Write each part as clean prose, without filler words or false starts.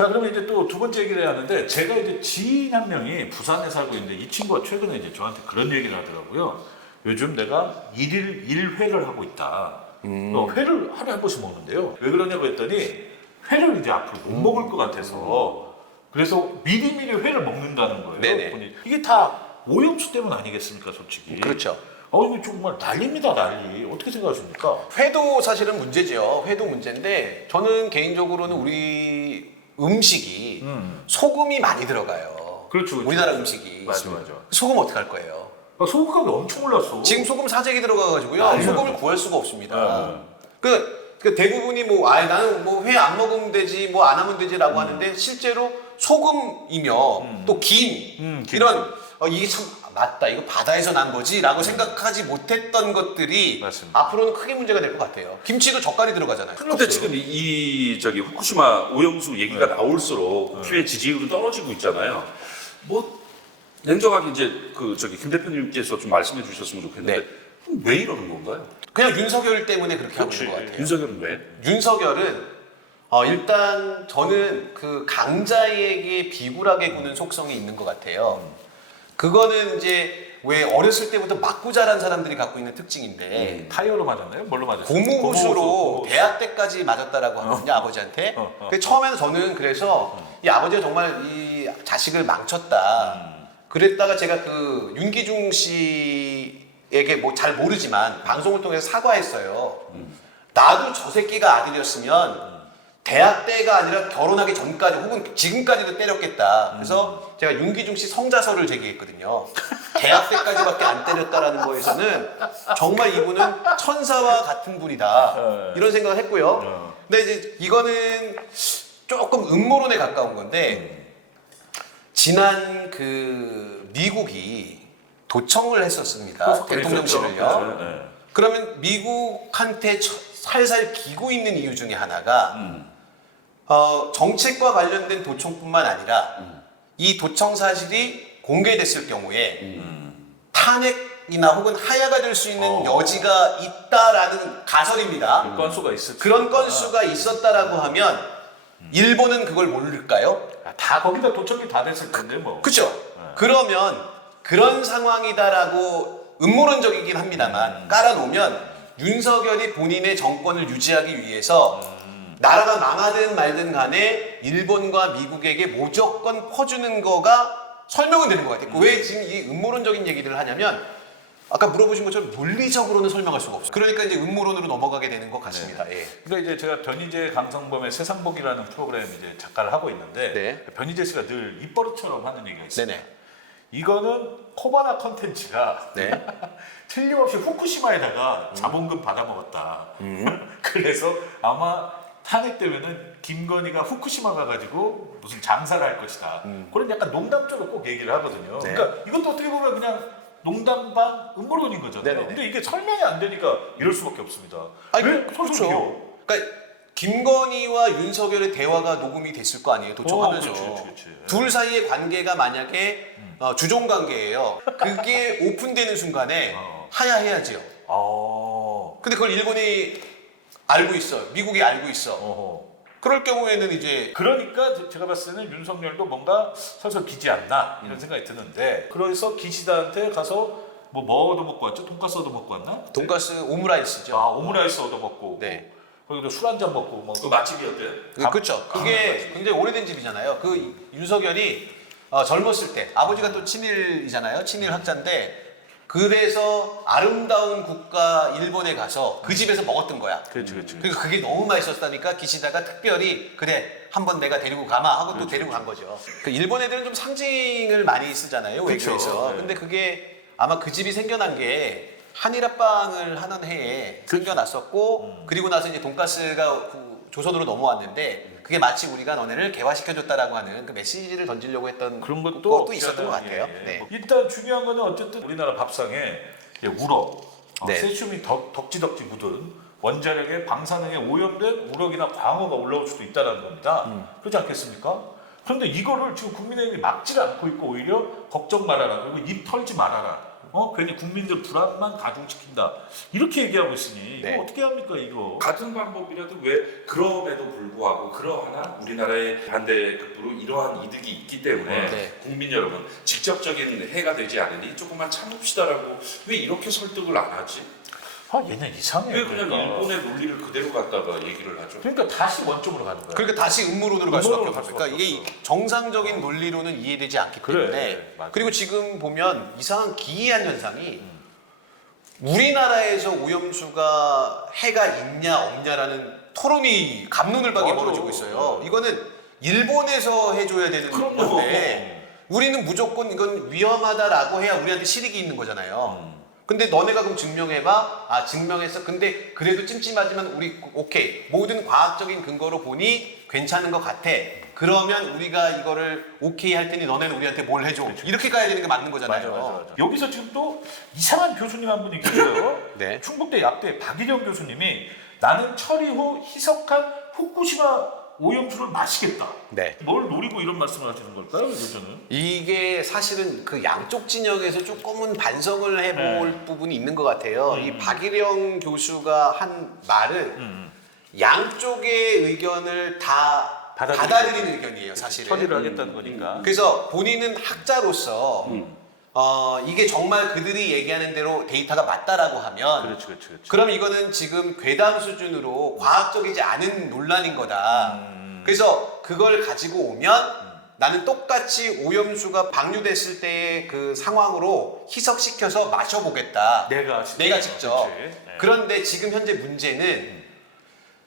자, 그러면 이제 또 두 번째 얘기를 해야 하는데, 제가 이제 지인 한 명이 부산에 살고 있는데, 이 친구가 최근에 이제 저한테 그런 얘기를 하더라고요. 요즘 내가 일회를 하고 있다. 회를 하루에 한 번씩 먹는데요. 왜 그러냐고 했더니, 회를 이제 앞으로 못 먹을 것 같아서, 그래서 미리미리 회를 먹는다는 거예요. 네네. 보니. 이게 다 오염수 때문 아니겠습니까, 솔직히? 그렇죠. 이거 정말 난리입니다, 난리. 어떻게 생각하십니까? 회도 사실은 문제죠. 회도 문제인데 저는 개인적으로는 우리 음식이 소금이 많이 들어가요. 그렇죠. 우리나라 음식이. 맞아. 소금 어떻게 할 거예요? 소금 가격이 엄청 올랐어. 지금 소금 사재기 들어가가지고요. 아니요. 소금을 구할 수가 없습니다. 네. 그 대부분이 뭐 나는 뭐 회 안 먹으면 되지 뭐 안 하면 되지라고 하는데 실제로 소금이며 또 김 이런 이게 참 맞다 이거 바다에서 난 거지라고 생각하지 못했던 것들이 맞습니다. 앞으로는 크게 문제가 될 것 같아요. 김치도 젓갈이 들어가잖아요. 근데 지금 저기 후쿠시마 오염수 얘기가 나올수록 국회 지지율은 떨어지고 있잖아요. 뭐 냉정하게 이제 김 대표님께서 좀 말씀해 주셨으면 좋겠는데 그럼 왜 이러는 건가요? 그냥 윤석열 때문에 그렇게 하고 있는 것 같아요. 윤석열은 왜? 윤석열은 일단 저는 그 강자에게 비굴하게 구는 속성이 있는 것 같아요. 그거는 이제 왜 어렸을 때부터 맞고 자란 사람들이 갖고 있는 특징인데 타이어로 맞았나요? 뭘로 맞았어요? 고무호수로 대학 때까지 맞았다라고 하거든요 아버지한테. 처음에는 저는 그래서 이 아버지가 정말 이 자식을 망쳤다. 그랬다가 제가 그 윤기중 씨에게 뭐 잘 모르지만 방송을 통해서 사과했어요. 나도 저 새끼가 아들이었으면 대학 때가 아니라 결혼하기 전까지 혹은 지금까지도 때렸겠다. 그래서 제가 윤기중 씨 성자서를 제기했거든요. 대학 때까지밖에 안 때렸다라는 거에서는 정말 이분은 천사와 같은 분이다. 이런 생각을 했고요. 근데 이제 이거는 조금 음모론에 가까운 건데 지난 그 미국이 도청을 했었습니다. 대통령실을요. 네. 그러면 미국한테 살살 기고 있는 이유 중에 하나가 정책과 관련된 도청뿐만 아니라 이 도청 사실이 공개됐을 경우에 탄핵이나 혹은 하야가 될 수 있는 여지가 있다라는 가설입니다. 건수가 있을 그런 건수가 있었다라고 하면 일본은 그걸 모를까요? 다 거기다 도청이 다 됐을 텐데 뭐. 그렇죠. 그러면 그런 상황이다라고 음모론적이긴 합니다만 깔아놓으면 윤석열이 본인의 정권을 유지하기 위해서 나라가 망하든 말든 간에 일본과 미국에게 무조건 퍼주는 거가 설명은 되는 것 같아요. 왜 지금 이 음모론적인 얘기를 하냐면 아까 물어보신 것처럼 물리적으로는 설명할 수가 없어요. 그러니까 이제 음모론으로 넘어가게 되는 것 같습니다. 예. 그러니까 이제 제가 변희재 강성범의 세상보기라는 프로그램 이제 작가를 하고 있는데 네. 변희재 씨가 늘 입버릇처럼 하는 얘기가 있어요. 네네. 이거는 코바나 컨텐츠가 네. 틀림없이 후쿠시마에다가 자본금 받아먹었다. 그래서 아마 탄핵 되면은 김건희가 후쿠시마 가가지고 무슨 장사를 할 것이다. 그런 약간 농담적으로 꼭 얘기를 하거든요. 네. 그러니까 이것도 어떻게 보면 그냥 농담 반 음모론인 거잖아요. 네네네. 근데 이게 설명이 안 되니까 이럴 수밖에 없습니다. 아니, 왜 그렇죠. 그렇죠. 그러니까 김건희와 윤석열의 대화가 녹음이 됐을 거 아니에요. 도청하면서. 그렇지. 둘 사이의 관계가 만약에 주종 관계예요. 그게 오픈되는 순간에 하야해야지요. 근데 그걸 일본이 알고 있어. 미국이 알고 있어. 어허. 그럴 경우에는 이제 그러니까 제가 봤을 때는 윤석열도 뭔가 설설 기지 않나 이런 생각이 드는데 그래서 기시다한테 가서 뭐 얻어 먹고 왔죠? 돈가스 얻어 먹고 왔나? 돈가스 오므라이스죠. 오므라이스 얻어 먹고 네. 거기도 술 한 잔 먹고 뭐 그 맛집이었대요? 그렇죠. 그게 굉장히 오래된 집이잖아요. 그 윤석열이 젊었을 때 아버지가 또 친일이잖아요. 친일 학자인데 그래서 아름다운 국가 일본에 가서 그 집에서 먹었던 거야. 그렇지. 그리고 그게 너무 맛있었다니까 기시다가 특별히 그래 한번 내가 데리고 가마 하고 또 데리고 간 거죠. 그 일본 애들은 좀 상징을 많이 쓰잖아요 외교에서. 네. 근데 그게 아마 그 집이 생겨난 게 한일합방을 하는 해에 생겨났었고 그리고 나서 이제 돈가스가 조선으로 넘어왔는데 그게 마치 우리가 너네를 개화시켜줬다라고 하는 그 메시지를 던지려고 했던 그런 것도 있었던 것 같아요. 예. 네. 일단 중요한 거는 어쨌든 우리나라 밥상에 우럭, 네. 세슘이 덕지덕지 묻은 원자력에 방사능에 오염된 우럭이나 광어가 올라올 수도 있다는 겁니다. 그렇지 않겠습니까? 그런데 이거를 지금 국민의힘이 막지를 않고 있고 오히려 걱정 말아라 그리고 입 털지 말아라 괜히 국민들 불안만 가중시킨다. 이렇게 얘기하고 있으니 네. 이거 어떻게 합니까 이거? 같은 방법이라도 왜 그럼에도 불구하고 그러하나 우리나라의 반대급부로 이러한 이득이 있기 때문에 네. 국민 여러분 직접적인 해가 되지 않으니 조금만 참읍시다라고 왜 이렇게 설득을 안 하지? 얘는 이상해. 왜 그냥 일본의 논리를 그대로 갖다가 얘기를 하죠? 그러니까 다시 원점으로 가는 거야. 그러니까 다시 음모론으로 갈 수밖에 음모론으로 갈 없어요. 그러니까 수밖에 이게 없어. 정상적인 논리로는 이해되지 않기 그래, 때문에 맞아. 그리고 지금 보면 이상한 기이한 현상이 우리나라에서 오염수가 해가 있냐 없냐라는 토론이 갑론을 박이 맞아. 벌어지고 있어요. 이거는 일본에서 해줘야 되는 그럼요. 건데 우리는 무조건 이건 위험하다라고 해야 우리한테 실익이 있는 거잖아요. 근데 너네가 그럼 증명해봐? 증명했어. 근데 그래도 찜찜하지만 우리 오케이. 모든 과학적인 근거로 보니 괜찮은 것 같아. 그러면 우리가 이거를 오케이 할 테니 너네는 우리한테 뭘 해줘. 이렇게 가야 되는 게 맞는 거잖아요. 맞아. 여기서 지금 또 이상한 교수님 한 분이 계세요. 네. 충북대 약대 박일영 교수님이 나는 처리 후 희석한 후쿠시마 오염수를 마시겠다. 네. 뭘 노리고 이런 말씀을 하시는 걸까요, 교수는? 이게 사실은 그 양쪽 진영에서 조금은 반성을 해볼 부분이 있는 것 같아요. 이 박일영 교수가 한 말은 양쪽의 의견을 다 받아들이는 의견이에요, 사실은. 처리를 하겠다는 거니까. 그래서 본인은 학자로서 이게 정말 그들이 얘기하는 대로 데이터가 맞다라고 하면 그렇지. 그럼 이거는 지금 괴담 수준으로 과학적이지 않은 논란인 거다. 그래서 그걸 가지고 오면 나는 똑같이 오염수가 방류됐을 때의 그 상황으로 희석시켜서 마셔보겠다. 내가 직접. 그렇지. 네. 그런데 지금 현재 문제는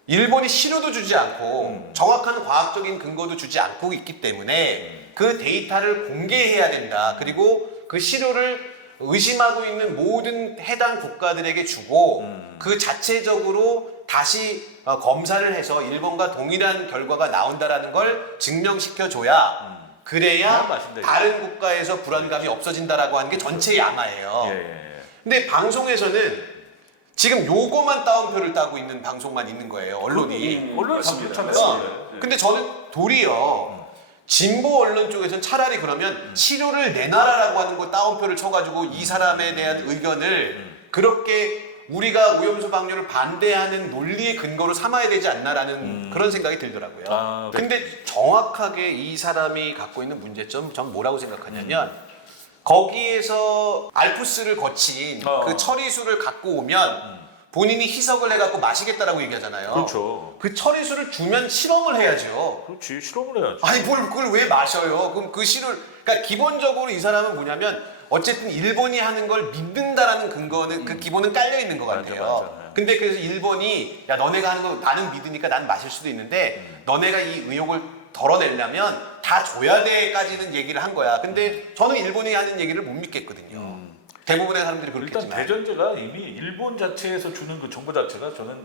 일본이 시료도 주지 않고 정확한 과학적인 근거도 주지 않고 있기 때문에 그 데이터를 공개해야 된다. 그리고 그 시료를 의심하고 있는 모든 해당 국가들에게 주고 그 자체적으로 다시 검사를 해서 일본과 동일한 결과가 나온다라는 걸 증명시켜줘야 그래야 마신다, 이거. 다른 국가에서 불안감이 없어진다라고 하는 게 전체 야마예요. 예. 근데 방송에서는 지금 요거만 따옴표를 따고 있는 방송만 있는 거예요. 언론이. 언론 맞습니다. 참여했어요. 근데 저는 도리어 진보 언론 쪽에서는 차라리 그러면 치료를 내놔라라고 하는 거 따옴표를 쳐가지고 이 사람에 대한 의견을 그렇게 우리가 오염수 방류를 반대하는 논리의 근거로 삼아야 되지 않나라는 그런 생각이 들더라고요. 네. 근데 정확하게 이 사람이 갖고 있는 문제점 전 뭐라고 생각하냐면 거기에서 알프스를 거친 그 처리수를 갖고 오면 본인이 희석을 해갖고 마시겠다라고 얘기하잖아요. 그렇죠. 그 처리수를 주면 실험을 해야죠. 그렇지. 실험을 해야지. 아니 뭘 그걸 왜 마셔요? 그럼 그 시를 그러니까 기본적으로 이 사람은 뭐냐면 어쨌든 일본이 하는 걸 믿는다라는 근거는 그 기본은 깔려 있는 것 같아요. 맞아. 근데 그래서 일본이 야 너네가 하는 거 나는 믿으니까 난 마실 수도 있는데 너네가 이 의혹을 덜어내려면 다 줘야 돼까지는 얘기를 한 거야. 근데 저는 일본이 하는 얘기를 못 믿겠거든요. 대부분의 사람들이 일단 그렇겠지만. 대전제가 이미 일본 자체에서 주는 그 정보 자체가 저는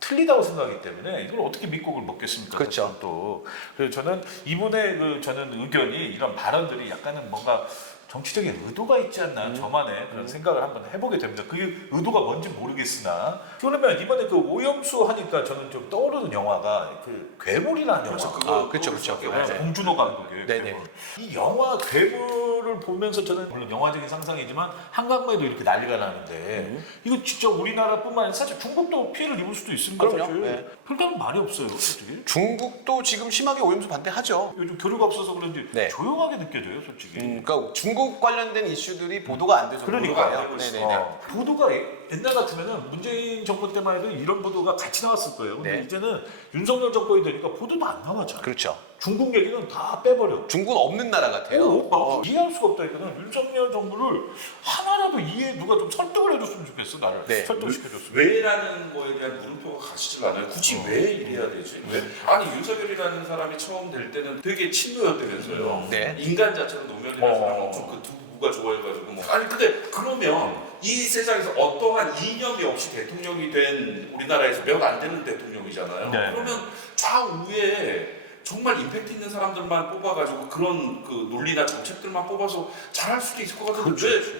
틀리다고 생각하기 때문에 이걸 어떻게 믿고 그걸 먹겠습니까? 그렇죠. 사실은 또 그래서 저는 이분의 그 저는 의견이 이런 발언들이 약간은 뭔가 정치적인 의도가 있지 않나 저만의 그런 생각을 한번 해보게 됩니다. 그게 의도가 뭔지 모르겠으나 그러면 이번에 그 오염수 하니까 저는 좀 떠오르는 영화가 그 괴물이라는 영화. 그렇죠. 네. 봉준호 감독의 네네. 괴물. 이 영화 괴물을 보면서 저는 물론 영화적인 상상이지만 한강마에도 이렇게 난리가 나는데 이거 진짜 우리나라뿐만 아니라 사실 중국도 피해를 입을 수도 있습니다. 그럼요. 사실. 네. 별다른 말이 없어요. 솔직히. 중국도 지금 심하게 오염수 반대하죠. 요즘 교류가 없어서 그런지 네. 조용하게 느껴져요, 솔직히. 그러니까 중국 관련된 이슈들이 보도가 안 돼서 그런 그러니까요. 거예요. 네네네. 보도가 옛날 같으면은 문재인 정부 때만 해도 이런 보도가 같이 나왔을 거예요. 근데 네. 이제는 윤석열 정권이 되니까 보도도 안 나가잖아요. 그렇죠. 중국 얘기는 다 빼버려. 중국은 없는 나라 같아요. 이해할 수가 없다니까는 윤석열 정부를 하나라도 누가 좀 설득을 해줬으면 좋겠어 나를. 네. 설득시켜줬으면. 왜라는 거에 대한 물음표가 가시질 않아요. 굳이 왜 이래야 되지? 왜? 아니 윤석열이라는 사람이 처음 될 때는 되게 친노였다면서요. 네. 인간 자체로 노면이라는 사람 엄청 그 두부가 좋아해가지고 뭐. 아니 근데 그러면 이 세상에서 어떠한 이념이 없이 대통령이 된 우리나라에서 몇 안 되는 대통령이잖아요. 네. 그러면 좌우에 정말 임팩트 있는 사람들만 뽑아가지고 그런 그 논리나 정책들만 뽑아서 잘할 수도 있을 것 같은데 그렇죠.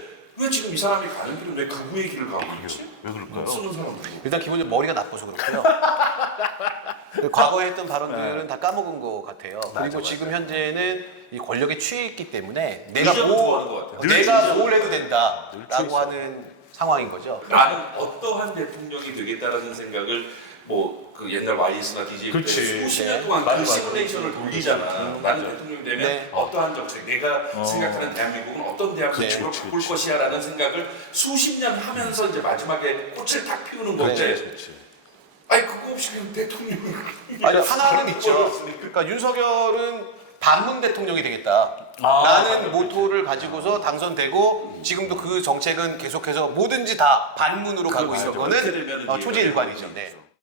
왜 지금 이 사람이 가는 길은 왜 극우의 길을 가고 있지? 왜 그럴까요? 쓰는 사람들. 일단 기본적으로 머리가 나빠서 그렇고요. 과거에 했던 발언들은 다 까먹은 것 같아요. 그리고 지금 현재는 이 권력에 취해 있기 때문에 내가 의전을 좋아하는 것 같아요. 내가 뭘 해도 된다라고 하는 상황인 거죠. 나는 어떠한 대통령이 되겠다라는 생각을 뭐 그 옛날 YS나 DJ 때 그치. 수십 네. 년 동안 맞아, 그 맞아. 시뮬레이션을 돌리잖아. 나는 대통령이 되면 네. 어떠한 정책, 내가 생각하는 대한민국은 어떤 대한민국으로 네. 바꿀 것이야라는 생각을 수십 년 하면서 이제 마지막에 꽃을 딱 피우는 건데 아니 그거 없이 그냥 대통령 아니 하나는 있죠. 그러니까 윤석열은 반문 대통령이 되겠다라는 모토를 가지고서 당선되고 지금도 그 정책은 계속해서 뭐든지 다 반문으로 가고 있는 그렇죠. 그렇게 거는 되면은 초지일관이죠. 네.